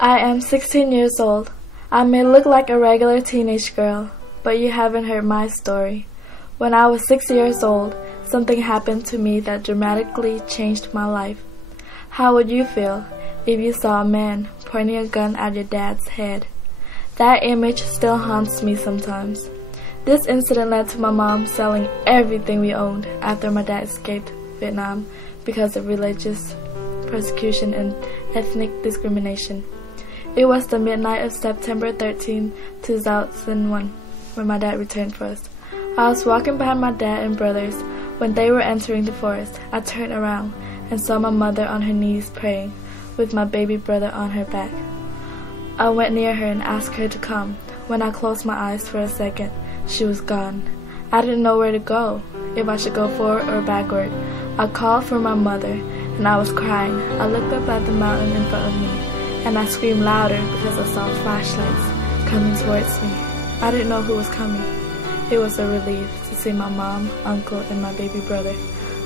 I am 16 years old. I may look like a regular teenage girl, but you haven't heard my story. When I was 6 years old, something happened to me that dramatically changed my life. How would you feel if you saw a man pointing a gun at your dad's head? That image still haunts me sometimes. This incident led to my mom selling everything we owned after my dad escaped Vietnam because of religious persecution and ethnic discrimination. It was the midnight of September 13, 2001, when my dad returned for us. I was walking behind my dad and brothers when they were entering the forest. I turned around and saw my mother on her knees praying, with my baby brother on her back. I went near her and asked her to come. When I closed my eyes for a second, she was gone. I didn't know where to go, if I should go forward or backward. I called for my mother, and I was crying. I looked up at the mountain in front of me, and I screamed louder because I saw flashlights coming towards me. I didn't know who was coming. It was a relief to see my mom, uncle, and my baby brother.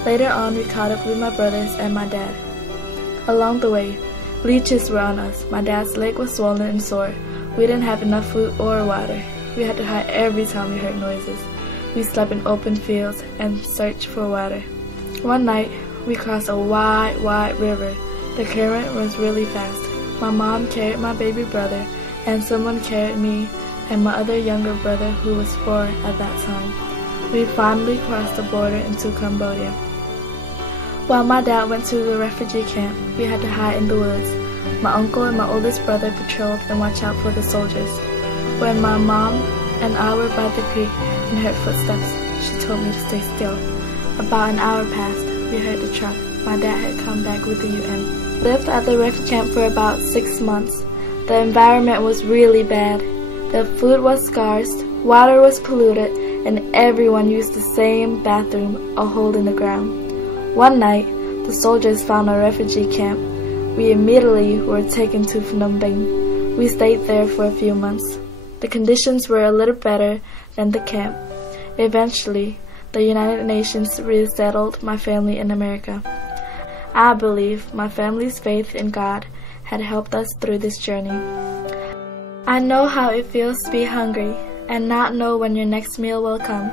Later on, we caught up with my brothers and my dad. Along the way, leeches were on us. My dad's leg was swollen and sore. We didn't have enough food or water. We had to hide every time we heard noises. We slept in open fields and searched for water. One night, we crossed a wide river. The current was really fast. My mom carried my baby brother, and someone carried me and my other younger brother, who was 4 at that time. We finally crossed the border into Cambodia. While my dad went to the refugee camp, we had to hide in the woods. My uncle and my oldest brother patrolled and watched out for the soldiers. When my mom and I were by the creek and heard footsteps, she told me to stay still. About an hour passed. We heard the truck. My dad had come back with the UN. Lived at the refugee camp for about 6 months. The environment was really bad. The food was scarce, water was polluted, and everyone used the same bathroom, a hole in the ground. One night, the soldiers found a refugee camp. We immediately were taken to Phnom Penh. We stayed there for a few months. The conditions were a little better than the camp. Eventually, the United Nations resettled my family in America. I believe my family's faith in God had helped us through this journey. I know how it feels to be hungry and not know when your next meal will come.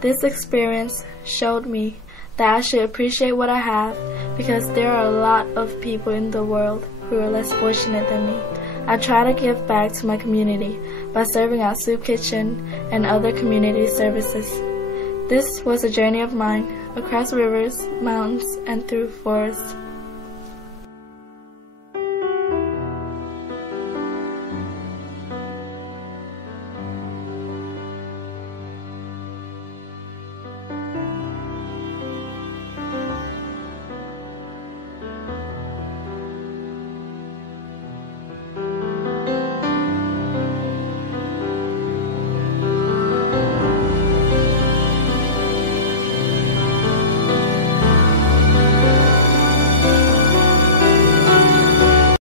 This experience showed me that I should appreciate what I have, because there are a lot of people in the world who are less fortunate than me. I try to give back to my community by serving at soup kitchen and other community services. This was a journey of mine, across rivers, mountains, and through forests.